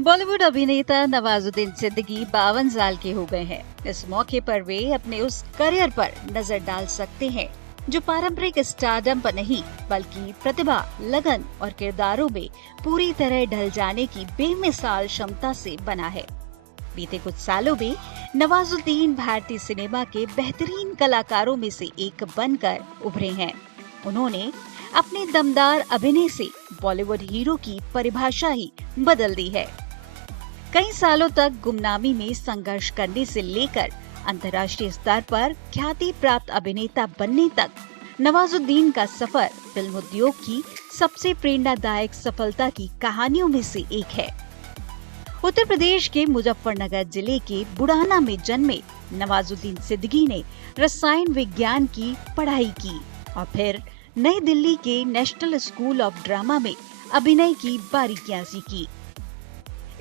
बॉलीवुड अभिनेता नवाजुद्दीन सिद्दीकी 52 साल के हो गए हैं। इस मौके पर वे अपने उस करियर पर नजर डाल सकते हैं जो पारंपरिक स्टारडम पर नहीं बल्कि प्रतिभा, लगन और किरदारों में पूरी तरह ढल जाने की बेमिसाल क्षमता से बना है। बीते कुछ सालों में नवाजुद्दीन भारतीय सिनेमा के बेहतरीन कलाकारों में से एक बनकर उभरे हैं। उन्होंने अपने दमदार अभिनय से बॉलीवुड हीरो की परिभाषा ही बदल दी है। कई सालों तक गुमनामी में संघर्ष करने से लेकर अंतर्राष्ट्रीय स्तर पर ख्याति प्राप्त अभिनेता बनने तक नवाजुद्दीन का सफर फिल्म उद्योग की सबसे प्रेरणादायक सफलता की कहानियों में से एक है। उत्तर प्रदेश के मुजफ्फरनगर जिले के बुढ़ाना में जन्मे नवाजुद्दीन सिद्दीकी ने रसायन विज्ञान की पढ़ाई की और फिर नई दिल्ली के नेशनल स्कूल ऑफ ड्रामा में अभिनय की बारीकियां सीखी।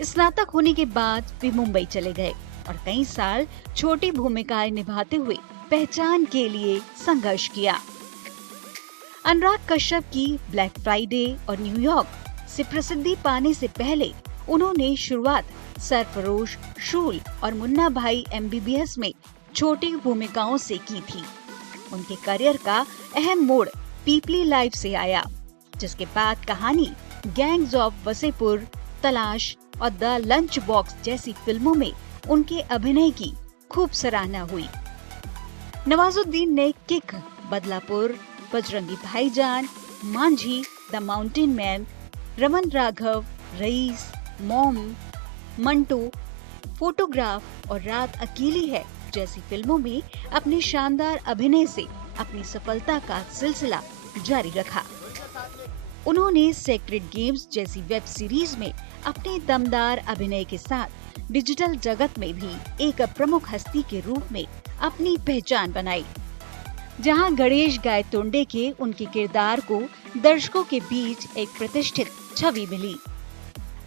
स्नातक होने के बाद वे मुंबई चले गए और कई साल छोटी भूमिकाएं निभाते हुए पहचान के लिए संघर्ष किया। अनुराग कश्यप की ब्लैक फ्राइडे और न्यूयॉर्क से प्रसिद्धि पाने से पहले उन्होंने शुरुआत सरफरोश, शूल और मुन्ना भाई MBBS में छोटी भूमिकाओं से की थी। उनके करियर का अहम मोड़ पीपली लाइफ से आया, जिसके बाद कहानी गैंग्स ऑफ वसेपुर, तलाश और द लंच बॉक्स जैसी फिल्मों में उनके अभिनय की खूब सराहना हुई। नवाजुद्दीन ने kick, Badlapur, Bajrangi Bhaijaan, Manjhi, the mountain man, Raman Raghav, Raees, mom, Manto, photograph और रात अकेली है जैसी फिल्मों में अपने शानदार अभिनय से अपनी सफलता का सिलसिला जारी रखा। उन्होंने सेक्रेड गेम्स जैसी वेब सीरीज में अपने दमदार अभिनय के साथ डिजिटल जगत में भी एक प्रमुख हस्ती के रूप में अपनी पहचान बनाई, जहां गणेश गायतोंडे के उनके किरदार को दर्शकों के बीच एक प्रतिष्ठित छवि मिली।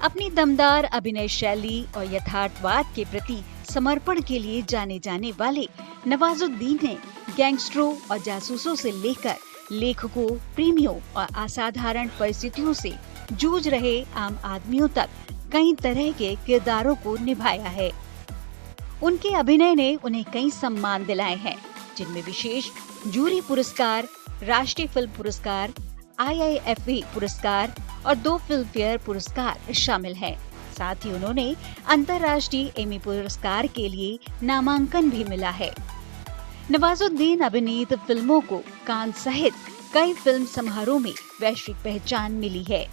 अपनी दमदार अभिनय शैली और यथार्थवाद के प्रति समर्पण के लिए जाने जाने वाले नवाजुद्दीन ने गैंगस्टरों और जासूसों से लेकर लेखकों, प्रेमियों और असाधारण परिस्थितियों से जूझ रहे आम आदमियों तक कई तरह के किरदारों को निभाया है। उनके अभिनय ने उन्हें कई सम्मान दिलाए हैं, जिनमें विशेष जूरी पुरस्कार, राष्ट्रीय फिल्म पुरस्कार, IIFA पुरस्कार और 2 फिल्म फेयर पुरस्कार शामिल हैं। साथ ही उन्होंने अंतर्राष्ट्रीय एमी पुरस्कार के लिए नामांकन भी मिला है। नवाजुद्दीन अभिनीत फिल्मों को कान सहित कई फिल्म समारोह में वैश्विक पहचान मिली है।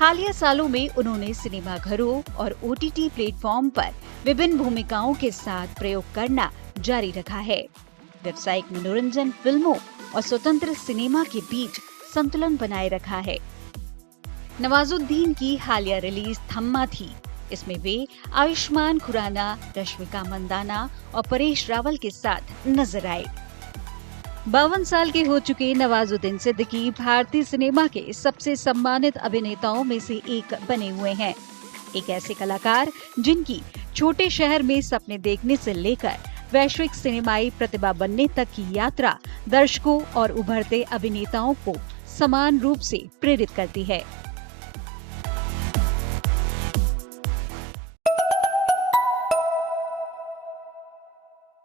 हालिया सालों में उन्होंने सिनेमा घरों और OTT प्लेटफॉर्म पर विभिन्न भूमिकाओं के साथ प्रयोग करना जारी रखा है। व्यावसायिक मनोरंजन फिल्मों और स्वतंत्र सिनेमा के बीच संतुलन बनाए रखा है। नवाजुद्दीन की हालिया रिलीज थम्मा थी। इसमें वे आयुष्मान खुराना, रश्मिका मंदाना और परेश रावल के साथ नजर आए। 52 साल के हो चुके नवाजुद्दीन सिद्दीकी भारतीय सिनेमा के सबसे सम्मानित अभिनेताओं में से एक बने हुए हैं। एक ऐसे कलाकार जिनकी छोटे शहर में सपने देखने से लेकर वैश्विक सिनेमाई प्रतिभा बनने तक की यात्रा दर्शकों और उभरते अभिनेताओं को समान रूप से प्रेरित करती है।